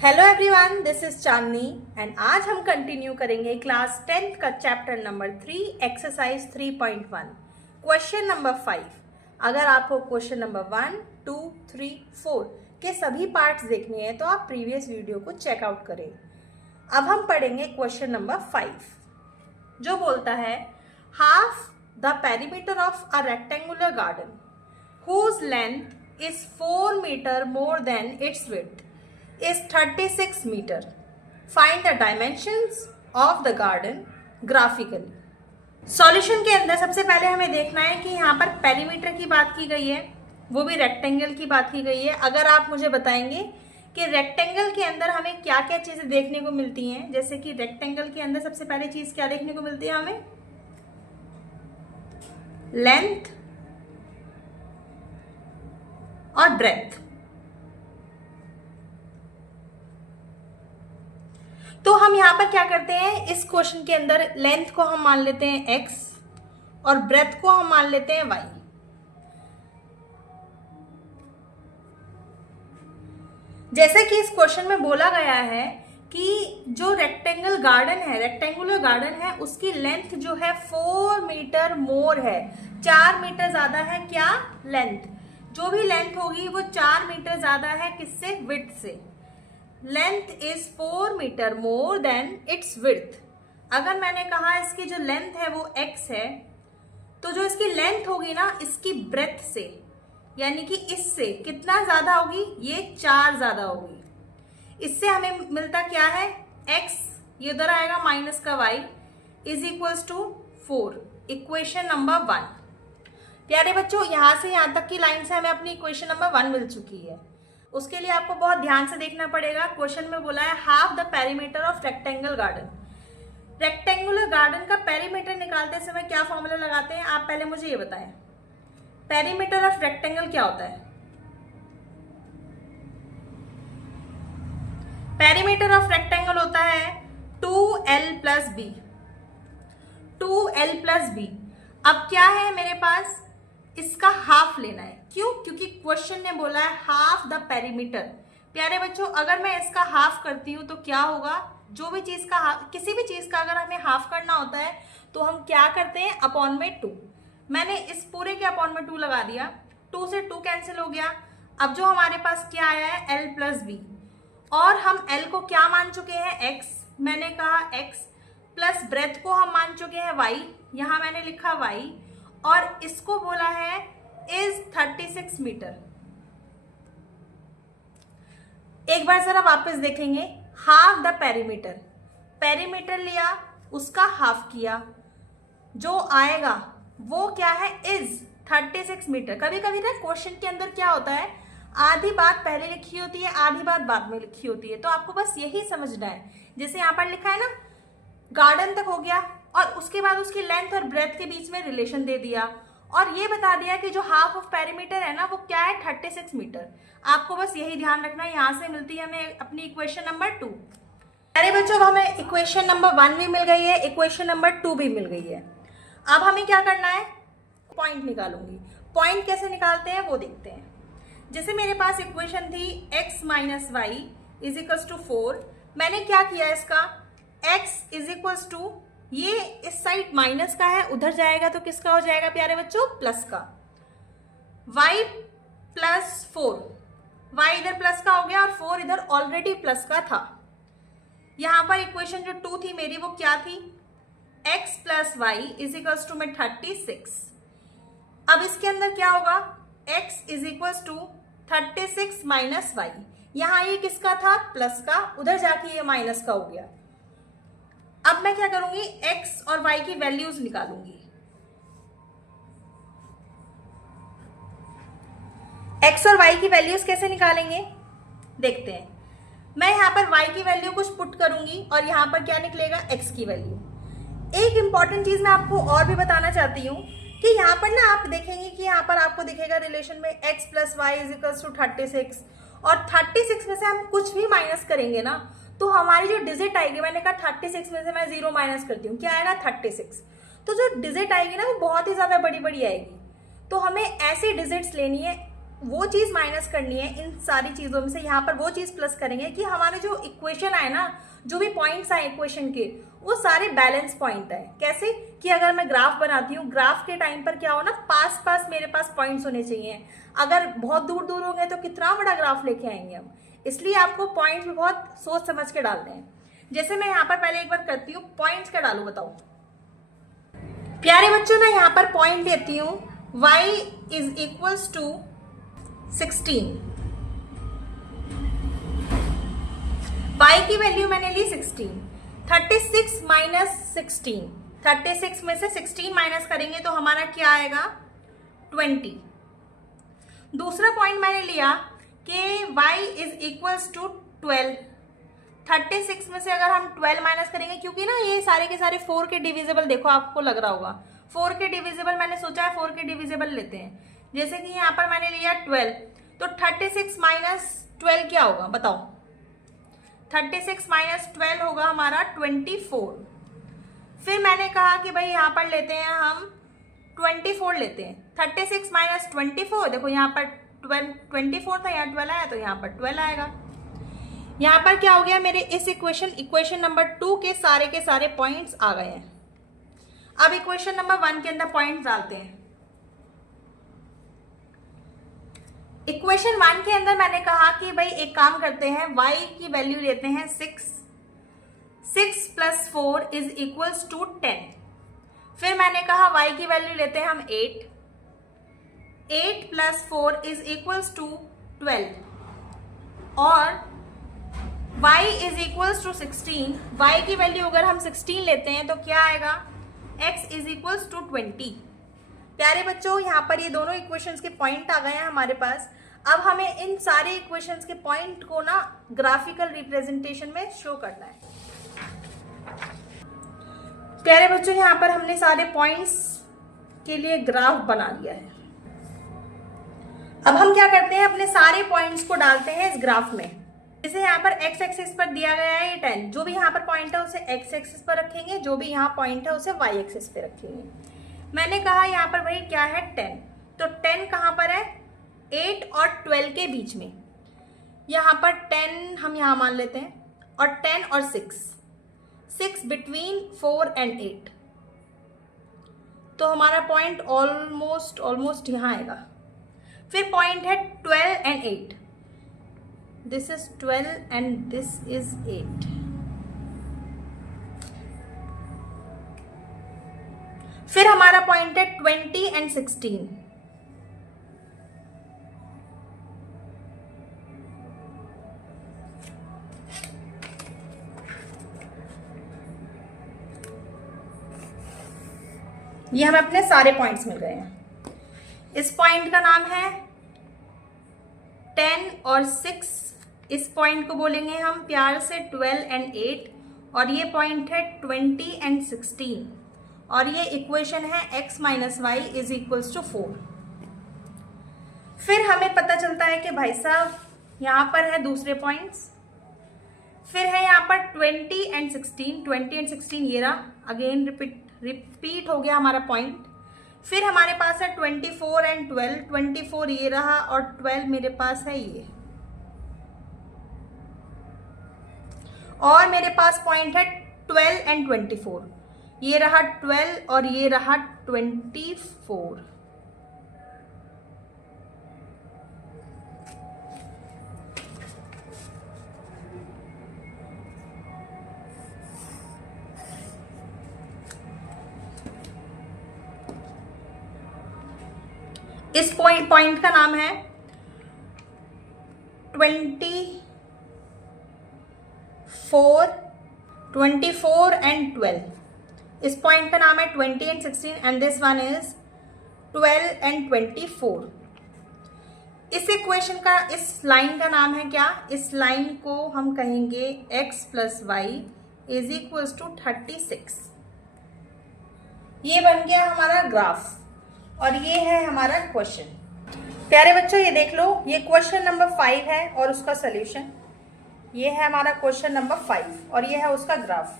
Hello everyone, this is Chandni and आज हम continue करेंगे क्लास 10th का chapter number 3 exercise 3.1 question number 5। अगर आपको क्वेश्चन नंबर 1, 2, 3, 4 के सभी पार्ट्स देखने हैं तो आप प्रीवियस वीडियो को चेकआउट करें। अब हम पढ़ेंगे क्वेश्चन नंबर 5 जो बोलता है half the perimeter of a rectangular garden whose length is 4 meter more than its width is 36 meter. Find the dimensions of the garden graphically. Solution के अंदर सबसे पहले हमें देखना है कि यहाँ पर पेरीमीटर की बात की गई है, वो भी रेक्टेंगल की बात की गई है। अगर आप मुझे बताएंगे कि रेक्टेंगल के अंदर हमें क्या क्या चीजें देखने को मिलती हैं, जैसे कि रेक्टेंगल के अंदर सबसे पहले चीज क्या देखने को मिलती है हमें, लेंथ और ब्रेथ। तो हम यहां पर क्या करते हैं, इस क्वेश्चन के अंदर लेंथ को हम मान लेते हैं x और ब्रेथ को हम मान लेते हैं y। जैसे कि इस क्वेश्चन में बोला गया है कि जो रेक्टेंगुलर गार्डन है उसकी लेंथ जो है 4 मीटर मोर है, 4 मीटर ज्यादा है। क्या लेंथ, जो भी लेंथ होगी वो 4 मीटर ज्यादा है किससे, विड्थ से। Length is 4 metre more than its width. अगर मैंने कहा इसकी जो लेंथ है वो x है, तो जो इसकी लेंथ होगी ना इसकी ब्रेथ से, यानी कि इससे कितना ज्यादा होगी, ये 4 ज्यादा होगी। इससे हमें मिलता क्या है, x, ये उधर आएगा माइनस का y is equals to 4। Equation number 1। प्यारे बच्चों, यहां से यहां तक की लाइन से हमें अपनी इक्वेशन नंबर 1 मिल चुकी है। उसके लिए आपको बहुत ध्यान से देखना पड़ेगा। क्वेश्चन में बोला है half the perimeter of rectangle garden. Rectangular garden का पेरीमीटर निकालते समय क्या फॉर्मूला लगाते हैं, आप पहले मुझे ये बताएं। पेरीमीटर ऑफ रेक्टेंगल क्या होता है? पेरीमीटर ऑफ रेक्टेंगल होता है 2l plus B. 2l plus B. अब क्या है मेरे पास, इसका हाफ लेना है। क्यों? क्योंकि क्वेश्चन ने बोला है हाफ द पेरीमीटर। प्यारे बच्चों, अगर मैं इसका हाफ करती हूं तो क्या होगा, जो भी चीज का किसी भी चीज का अगर हमें हाफ करना होता है तो हम क्या करते हैं, अपॉन में 2। मैंने इस पूरे के अपॉन में 2 लगा दिया, 2 से 2 कैंसिल हो गया। अब जो हमारे पास क्या आया है, l प्लस बी, और हम l को क्या मान चुके हैं, x। मैंने कहा x प्लस ब्रेथ को हम मान चुके हैं y, यहां मैंने लिखा y, और इसको बोला है इज 36 मीटर। एक बार जरा वापस देखेंगे, हाफ द पेरीमीटर, पेरीमीटर लिया उसका हाफ किया, जो आएगा वो क्या है, इज 36 मीटर। कभी कभी ना क्वेश्चन के अंदर क्या होता है, आधी बात पहले लिखी होती है, आधी बात बाद में लिखी होती है। तो आपको बस यही समझना है, जैसे यहां पर लिखा है ना, गार्डन तक हो गया और उसके बाद उसकी लेंथ और ब्रेथ के बीच में रिलेशन दे दिया और ये बता दिया कि जो हाफ ऑफ पेरीमीटर है ना वो क्या है, 36 मीटर। आपको बस यही ध्यान रखना है। यहां से मिलती है हमें अपनी इक्वेशन नंबर 2। अरे बच्चों, अब हमें इक्वेशन नंबर 1 भी मिल गई है, इक्वेशन नंबर 2 भी मिल गई है। अब हमें क्या करना है, पॉइंट निकालूंगी। पॉइंट कैसे निकालते हैं वो देखते हैं। जैसे मेरे पास इक्वेशन थी x minus y is equals to 4। मैंने क्या किया, इसका x इज इक्वल्स टू, ये इस साइड माइनस का है, उधर जाएगा तो किसका हो जाएगा प्यारे बच्चों, प्लस का। y प्लस 4, y इधर प्लस का हो गया और 4 इधर ऑलरेडी प्लस का था। यहां पर इक्वेशन जो 2 थी मेरी वो क्या थी, x plus y is equals to में 36। अब इसके अंदर क्या होगा, x is equals to 36 minus y. यहां ये किसका था, प्लस का, उधर जाके ये माइनस का हो गया। अब मैं क्या करूंगी, x और y की वैल्यूज निकालूंगी। x और y की वैल्यूज कैसे निकालेंगे देखते हैं। मैं यहां पर y की वैल्यू कुछ पुट करूंगी और यहां पर क्या निकलेगा, x की वैल्यू। एक इंपॉर्टेंट चीज मैं आपको और भी बताना चाहती हूँ कि यहाँ पर ना आप देखेंगे कि यहाँ पर आपको दिखेगा रिलेशन में x plus y is equals to 36, और 36 में से हम कुछ भी माइनस करेंगे ना तो हमारी जो डिजिट आएगी, मैंने कहा 36 में से मैं 0 माइनस करती हूँ, क्या आएगा 36। तो जो डिजिट आएगी ना वो बहुत ही ज्यादा बड़ी बड़ी आएगी। तो हमें ऐसी डिजिट्स लेनी है वो चीज़ माइनस करनी है इन सारी चीज़ों में से, यहाँ पर वो चीज़ प्लस करेंगे कि हमारे जो इक्वेशन आए ना, जो भी पॉइंट्स आए इक्वेशन के, वो सारे बैलेंस पॉइंट है। कैसे कि अगर मैं ग्राफ बनाती हूँ, ग्राफ के टाइम पर क्या हो ना, पास पास मेरे पास पॉइंट्स होने चाहिए। अगर बहुत दूर दूर होंगे तो कितना बड़ा ग्राफ लेके आएंगे हम, इसलिए आपको पॉइंट्स भी बहुत सोच समझ के डालने हैं। जैसे मैं यहाँ पर पहले एक बार करती हूँ, पॉइंट्स का डालू, बताओ प्यारे बच्चों। मैं यहाँ पर पॉइंट लेती हूँ y is equals to 16, y की वैल्यू मैंने ली 16, 36 माइनस 16, 36 में से 16 माइनस करेंगे तो हमारा क्या आएगा 20। दूसरा पॉइंट मैंने लिया कि y इज इक्वल्स टू 12, 36 में से अगर हम 12 माइनस करेंगे, क्योंकि ना ये सारे के सारे 4 के डिविजिबल, देखो आपको लग रहा होगा 4 के डिविजिबल, मैंने सोचा है 4 के डिविजिबल लेते हैं। जैसे कि यहाँ पर मैंने लिया 12, तो 36 माइनस 12 क्या होगा बताओ, 36 माइनस 12 होगा हमारा 24। फिर मैंने कहा कि भाई यहाँ पर लेते हैं हम 24 लेते हैं, 36 माइनस 24, देखो यहाँ पर 24 था, यहाँ 12 आया तो यहाँ पर 12 आएगा। यहाँ पर क्या हो गया, मेरे इस इक्वेशन नंबर 2 के सारे पॉइंट्स आ गए हैं। अब इक्वेशन नंबर 1 के अंदर पॉइंट्स डालते हैं। इक्वेशन 1 के अंदर मैंने कहा कि भाई एक काम करते हैं, y की वैल्यू लेते हैं 6 प्लस 4 इज इक्वल्स टू 10। फिर मैंने कहा y की वैल्यू लेते हैं हम 8 प्लस 4 इज इक्वल्स टू 12 और y is equals to 16। y की वैल्यू अगर हम 16 लेते हैं तो क्या आएगा, x इज इक्वल्स टू 20। प्यारे बच्चों, यहाँ पर ये दोनों इक्वेशंस के पॉइंट आ गए हैं हमारे पास। अब हमें इन सारे इक्वेशंस के पॉइंट को ना ग्राफिकल रिप्रेजेंटेशन में शो करना है। प्यारे बच्चों, यहाँ पर हमने सारे पॉइंट्स के लिए ग्राफ बना लिया है। अब हम क्या करते हैं, अपने सारे पॉइंट्स को डालते हैं इस ग्राफ में। जैसे यहाँ पर x एक्सिस पर दिया गया है ये 10, जो भी यहाँ पर पॉइंट है उसे x एक्सिस पर रखेंगे, जो भी यहाँ पॉइंट है उसे y एक्सिस पे रखेंगे। मैंने कहा यहाँ पर भाई क्या है 10, तो 10 कहाँ पर है, 8 और 12 के बीच में। यहाँ पर 10 हम यहाँ मान लेते हैं, और 10 और 6 बिटवीन 4 एंड 8, तो हमारा पॉइंट ऑलमोस्ट यहाँ आएगा। फिर पॉइंट है 12 and 8, this is 12 and this is 8। फिर हमारा पॉइंट है 20 एंड 16, ये हमें अपने सारे पॉइंट्स मिल गए हैं। इस पॉइंट का नाम है 10 और 6, इस पॉइंट को बोलेंगे हम प्यार से 12 एंड 8, और ये पॉइंट है 20 एंड 16, और ये इक्वेशन है x minus y is equals to 4। फिर हमें पता चलता है कि भाई साहब यहाँ पर है दूसरे पॉइंट्स, फिर है यहाँ पर 20 एंड 16, ये रहा, अगेन रिपीट हो गया हमारा पॉइंट। फिर हमारे पास है 24 एंड 12, 24 ये रहा और 12 मेरे पास है ये, और मेरे पास पॉइंट है 12 एंड 24, ये रहा 12 और ये रहा 24। इस पॉइंट का नाम है 24 एंड 12। इस पॉइंट का नाम है 20 and 16 and this one is 12 and 24। इस इक्वेशन का, इस लाइन का नाम है क्या, इस लाइन को हम कहेंगे x plus y is equals to 36। ये बन गया हमारा ग्राफ और ये है हमारा क्वेश्चन। प्यारे बच्चों ये देख लो, ये क्वेश्चन नंबर 5 है और उसका सॉल्यूशन, ये है हमारा क्वेश्चन नंबर 5 और ये है उसका ग्राफ।